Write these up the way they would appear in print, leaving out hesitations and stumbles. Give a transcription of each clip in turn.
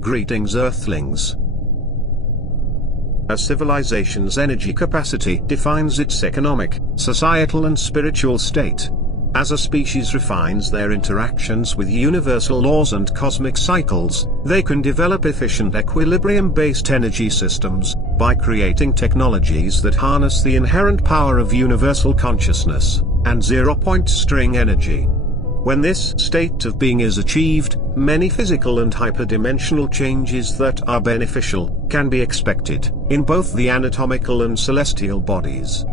Greetings, Earthlings. A civilization's energy capacity defines its economic, societal and spiritual state. As a species refines their interactions with universal laws and cosmic cycles, they can develop efficient equilibrium-based energy systems, by creating technologies that harness the inherent power of universal consciousness, and zero-point string energy. When this state of being is achieved, many physical and hyperdimensional changes that are beneficial can be expected in both the anatomical and celestial bodies.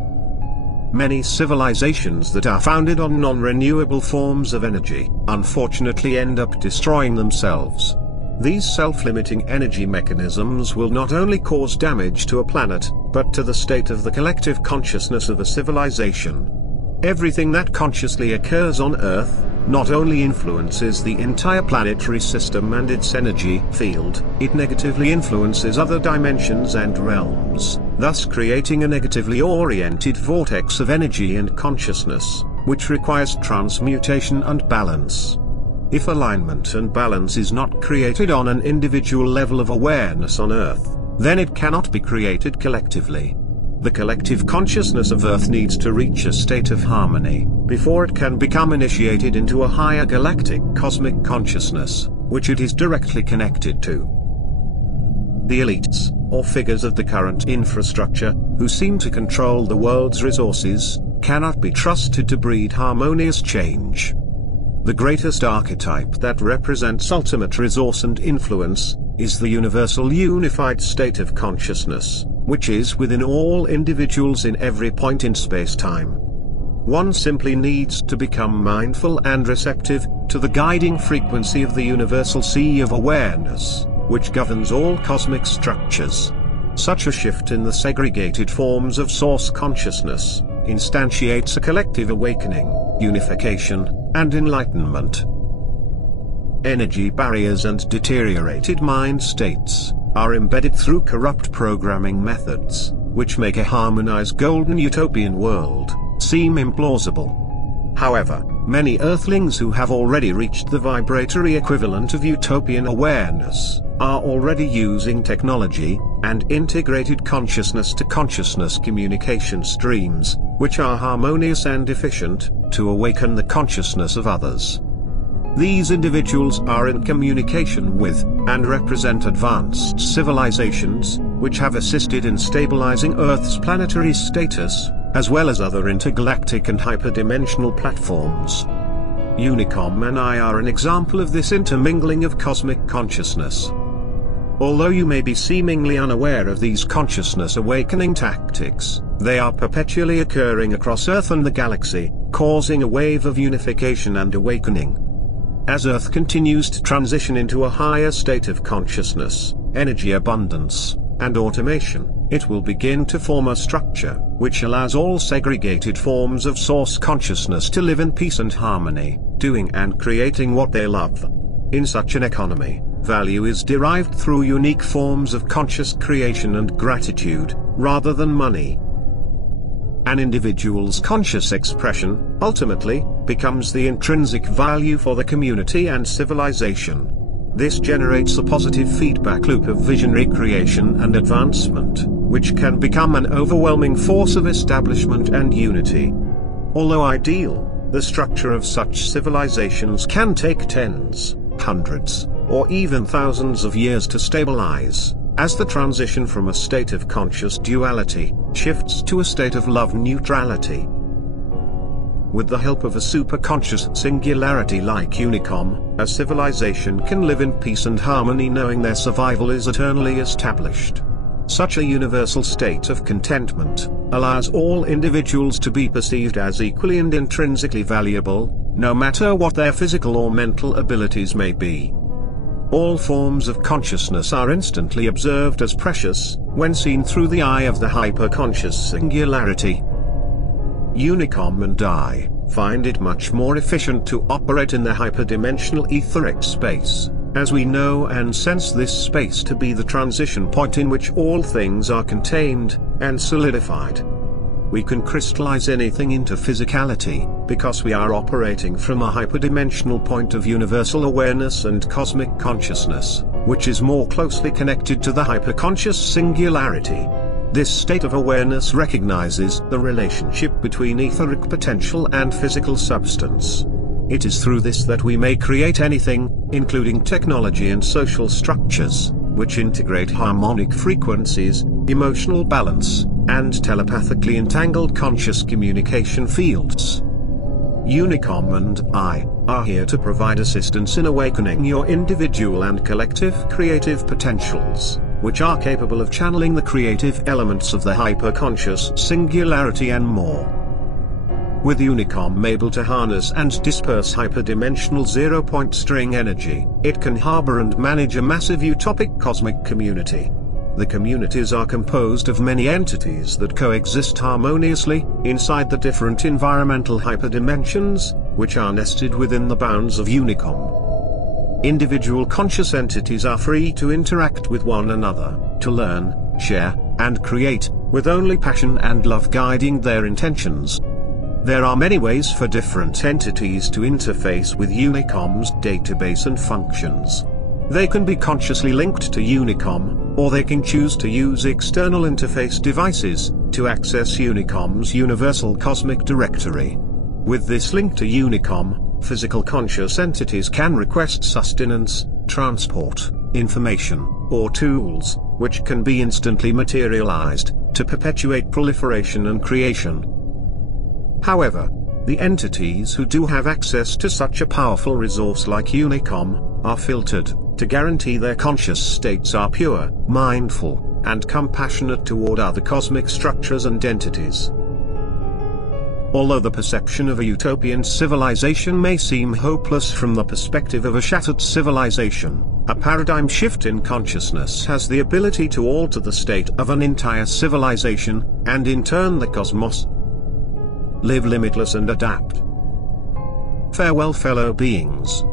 Many civilizations that are founded on non-renewable forms of energy, unfortunately end up destroying themselves. These self-limiting energy mechanisms will not only cause damage to a planet, but to the state of the collective consciousness of a civilization. Everything that consciously occurs on Earth, not only influences the entire planetary system and its energy field, it negatively influences other dimensions and realms, thus creating a negatively oriented vortex of energy and consciousness, which requires transmutation and balance. If alignment and balance is not created on an individual level of awareness on Earth, then it cannot be created collectively. The collective consciousness of Earth needs to reach a state of harmony, before it can become initiated into a higher galactic cosmic consciousness, which it is directly connected to. The elites, or figures of the current infrastructure, who seem to control the world's resources, cannot be trusted to breed harmonious change. The greatest archetype that represents ultimate resource and influence, is the universal unified state of consciousness, which is within all individuals in every point in space-time. One simply needs to become mindful and receptive to the guiding frequency of the universal sea of awareness, which governs all cosmic structures. Such a shift in the segregated forms of source consciousness instantiates a collective awakening, unification, and enlightenment. Energy barriers and deteriorated mind states are embedded through corrupt programming methods, which make a harmonized golden utopian world seem implausible. However, many Earthlings who have already reached the vibratory equivalent of utopian awareness are already using technology and integrated consciousness-to-consciousness communication streams, which are harmonious and efficient, to awaken the consciousness of others. These individuals are in communication with, and represent advanced civilizations, which have assisted in stabilizing Earth's planetary status, as well as other intergalactic and hyperdimensional platforms. Unicom and I are an example of this intermingling of cosmic consciousness. Although you may be seemingly unaware of these consciousness awakening tactics, they are perpetually occurring across Earth and the galaxy, causing a wave of unification and awakening. As Earth continues to transition into a higher state of consciousness, energy abundance, and automation, it will begin to form a structure which allows all segregated forms of source consciousness to live in peace and harmony, doing and creating what they love. In such an economy, value is derived through unique forms of conscious creation and gratitude, rather than money. An individual's conscious expression, ultimately, becomes the intrinsic value for the community and civilization. This generates a positive feedback loop of visionary creation and advancement, which can become an overwhelming force of establishment and unity. Although ideal, the structure of such civilizations can take tens, hundreds, or even thousands of years to stabilize, as the transition from a state of conscious duality shifts to a state of love neutrality. With the help of a superconscious singularity like Unicom, a civilization can live in peace and harmony knowing their survival is eternally established. Such a universal state of contentment allows all individuals to be perceived as equally and intrinsically valuable, no matter what their physical or mental abilities may be. All forms of consciousness are instantly observed as precious, when seen through the eye of the hyperconscious singularity. Unicom and I find it much more efficient to operate in the hyperdimensional etheric space, as we know and sense this space to be the transition point in which all things are contained and solidified. We can crystallize anything into physicality, because we are operating from a hyperdimensional point of universal awareness and cosmic consciousness, which is more closely connected to the hyperconscious singularity. This state of awareness recognizes the relationship between etheric potential and physical substance. It is through this that we may create anything, including technology and social structures, which integrate harmonic frequencies, emotional balance, and telepathically entangled conscious communication fields. Unicom and I are here to provide assistance in awakening your individual and collective creative potentials, which are capable of channeling the creative elements of the hyperconscious singularity and more. With Unicom able to harness and disperse hyperdimensional zero-point string energy, it can harbor and manage a massive utopic cosmic community. The communities are composed of many entities that coexist harmoniously inside the different environmental hyperdimensions, which are nested within the bounds of Unicom. Individual conscious entities are free to interact with one another, to learn, share, and create, with only passion and love guiding their intentions. There are many ways for different entities to interface with Unicom's database and functions. They can be consciously linked to Unicom, or they can choose to use external interface devices to access Unicom's universal cosmic directory. With this link to Unicom, physical conscious entities can request sustenance, transport, information, or tools, which can be instantly materialized, to perpetuate proliferation and creation. However, the entities who do have access to such a powerful resource like Unicom are filtered to guarantee their conscious states are pure, mindful, and compassionate toward other cosmic structures and entities. Although the perception of a utopian civilization may seem hopeless from the perspective of a shattered civilization, a paradigm shift in consciousness has the ability to alter the state of an entire civilization, and in turn the cosmos. Live limitless and adapt. Farewell, fellow beings.